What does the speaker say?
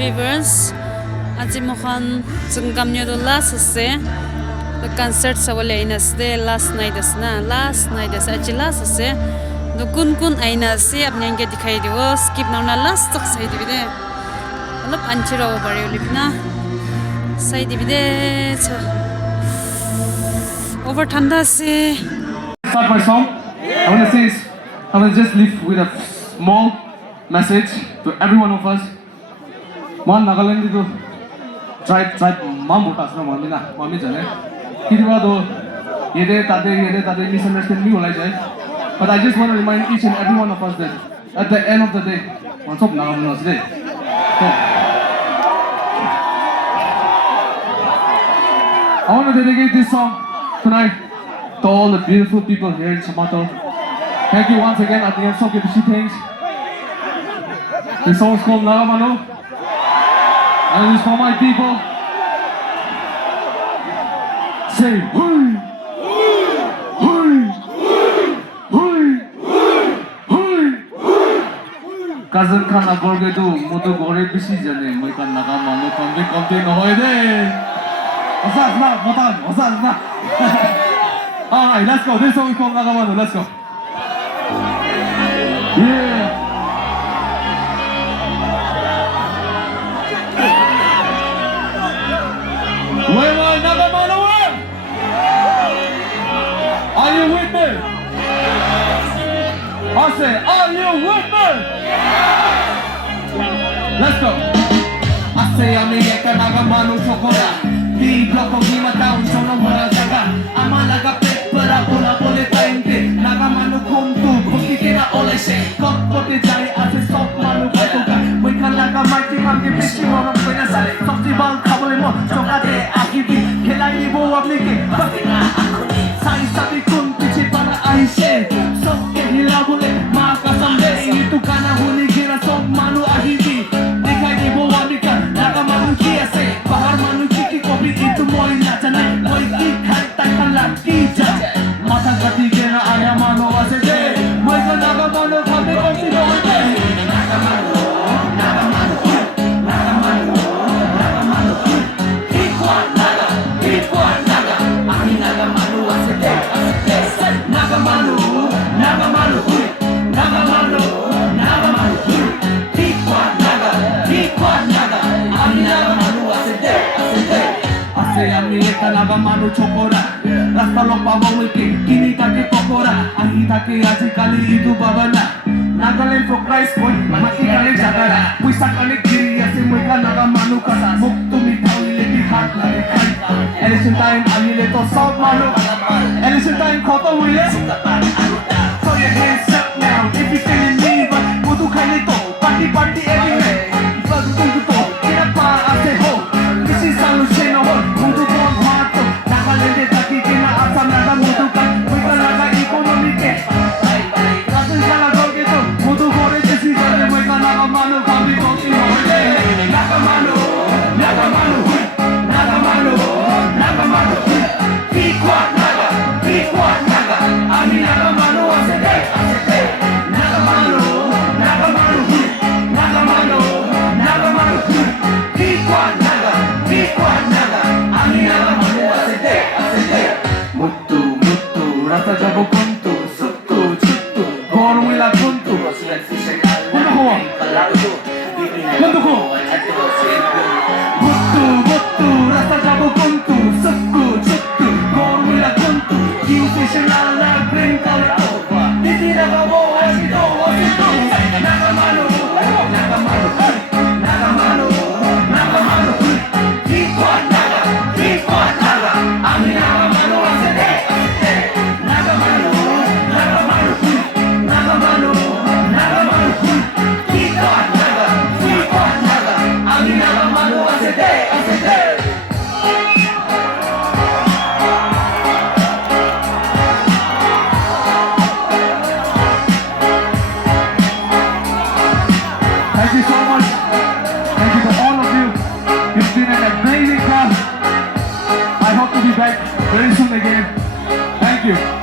viewers. Aji mohan chungam nyo do last ase. The concert sawale inasde last night asna. Last night ase aji last ase. Do kun aina ase apne ange dikhai diwo skip nauna last tak sai dibide. Alap anchira bari olipna. Sai dibide. Over thanda ase. Start my song. I want to say is, I want to just leave with a small message to every one of us. One Nagaland to try mambo kasna mamina mami jane. Kidwa do yede tade misunderstand me olai jai. But I just want to remind each and every one of us that at the end of the day, once up Nagaland was there. I want to dedicate this song tonight to all the beautiful people here in Shamator. Thank you once again at the end of the things. This song is called Nagamano, and it is for my people. Say hui, hui, hui, hui. Cousin Kana Gorgedu, Moto Gore Bisijane, Moikan Nagamano, Comte Noide. What's that? Alright, let's go. This song is called Nagamano. Let's go. Yeah. Where my Nagamano? Are you with me? I say, are you with me? Let's go. I say, I'm a Nagamano chocolate. Di block of Lima Town, so no more Zaga. I'm a laga pet, but I pull up all the time. Nagamano come to, Kukina all I say. Got what they die as a soft manu Koga. We can laga mighty man, give fishing on a Venasa. Softly ball, Kabalimo, Sokate, Akibi, Kelaibo, Abliki, Batina, Akuni, Sai Sabi Kun, Pichipana, I say. So, Hilabule, Maka someday, you took Kana Huli, Gira, so Manu Ahibi. Nikaibo, Abika, Nagamano Kia say, Bahar Manu. Itu moi nachana moi ki khaita kala ki ja mata gati ke na aya mano asete moi ka nagamano khabe konti hoite nagamano ikwa naga ani nagamano asete nagamano ikwa naga ani nagamano asete Amileka Nagamano chokora Rasta lo pamawiki Kini take kokora Ahi take ajikali idu babana Nagaland for Christ boy Mati kale jagara Puisa kale giri Yasi muika Nagamano kasa Muktu mitao ileti hat lagi kai Election time amile to South Manu Election time koto huye So your hands up now If you feeling me but Mutu kale to Party everywhere Bagu tungu to Kira pa ase ho This is solution of all Mutu kon hato Nagalende taki kina asam naga mutu kan Muika naga economy ke Kasin kala gorge to Mutu gore jesi jale Muika nagamano kambi konti hoite Nagamano Pikwa naga Ami nagamano asete Nagamano Pikwa naga Ami nagamano asete Mutu Rasa jabo kuntu Suttu Gormila kuntu Kuntu ko Mutu Rasa jabo kuntu Suttu Gormila kuntu Kiusation ala bring kalito Diti nagabo asito Nagamano Pikwa naga Ami nagamano asete Nagamano Pikwa naga Ami nagamano asete Thank you so much. Thank you to all of you. It's been an amazing class. I hope to be back very soon again. Thank you.